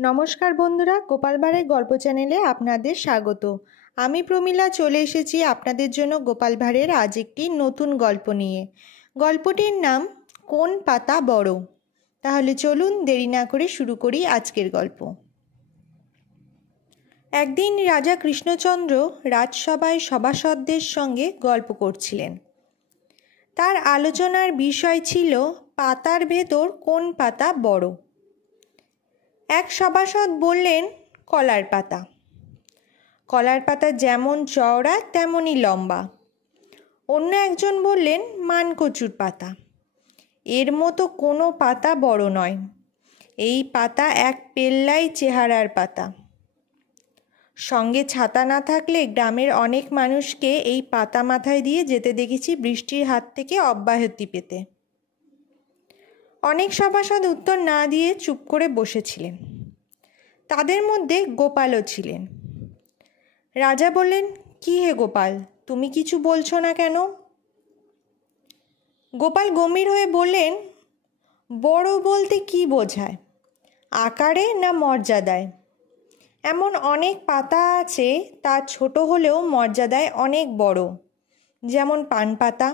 নমস্কার বন্ধুরা, গোপাল ভাঁড়ের গল্প চ্যানেলে আপনাদের স্বাগত। আমি প্রমীলা চলে এসেছি আপনাদের জন্য গোপাল ভাঁড়ের আজ একটি নতুন গল্প নিয়ে। গল্পটির নাম কোন পাতা বড়। তাহলে চলুন দেরি না করে শুরু করি আজকের গল্প। একদিন রাজা কৃষ্ণচন্দ্র রাজসভায় সভাসদদের সঙ্গে গল্প করছিলেন। তার আলোচনার বিষয় ছিল পাতার ভেতর কোন পাতা বড়। এক সভাসদ বললেন, কলার পাতা। কলার পাতা যেমন চওড়া তেমনই লম্বা। অন্য একজন বললেন, মানকচুর পাতা। এর মতো কোনো পাতা বড় নয়। এই পাতা এক পেল্লাই চেহারার পাতা। সঙ্গে ছাতা না থাকলে গ্রামের অনেক মানুষকে এই পাতা মাথায় দিয়ে যেতে দেখেছি বৃষ্টির হাত থেকে অব্যাহতি পেতে। অনেক সভাসদ উত্তর না দিয়ে চুপ করে বসেছিলেন। তাদের মধ্যে গোপালও ছিলেন। রাজা বললেন, কি হে গোপাল, তুমি কিছু বলছো না কেন? গোপাল গম্ভীর হয়ে বললেন, বড় বলতে কি বোঝায়? আকারে না মর্যাদায়? এমন অনেক পাতা আছে তা ছোট হলেও মর্যাদায় অনেক বড়। যেমন পান পাতা।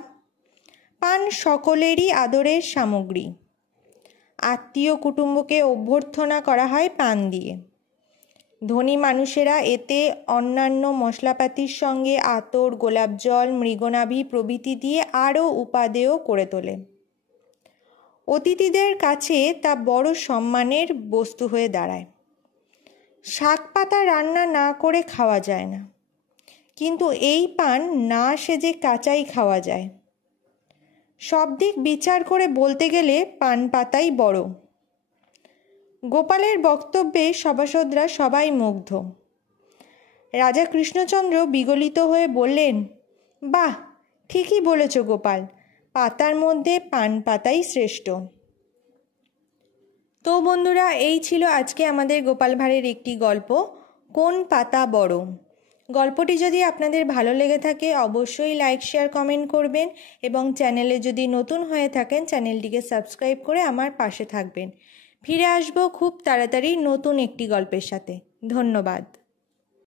পান সকলেরই আদরের সামগ্রী। আত্মীয় কুটুম্বকে অভ্যর্থনা করা হয় পান দিয়ে। ধনী মানুষেরা এতে অন্যান্য মশলাপাতির সঙ্গে আতর, গোলাপ জল, মৃগনাভি প্রভৃতি দিয়ে আরও উপাদেয় করে তোলে। অতিথিদের কাছে তা বড় সম্মানের বস্তু হয়ে দাঁড়ায়। শাক পাতা রান্না না করে খাওয়া যায় না, কিন্তু এই পান না সেজে কাঁচাই খাওয়া যায়। সব দিক বিচার করে বলতে গেলে পান পাতাই বড়। গোপালের বক্তব্যে সভাসদরা সবাই মুগ্ধ। রাজা কৃষ্ণচন্দ্র বিগলিত হয়ে বললেন, বাহ, ঠিকই বলেছ গোপাল, পাতার মধ্যে পান পাতাই শ্রেষ্ঠ। তো বন্ধুরা, এই ছিল আজকে আমাদের গোপাল ভাঁড়ের একটি গল্প, কোন পাতা বড়। গল্পটি যদি আপনাদের ভালো লেগে থাকে অবশ্যই লাইক, শেয়ার, কমেন্ট করবেন এবং চ্যানেলে যদি নতুন হয়ে থাকেন চ্যানেলটিকে সাবস্ক্রাইব করে আমার পাশে থাকবেন। ফিরে আসবো খুব তাড়াতাড়ি নতুন একটি গল্পের সাথে। ধন্যবাদ।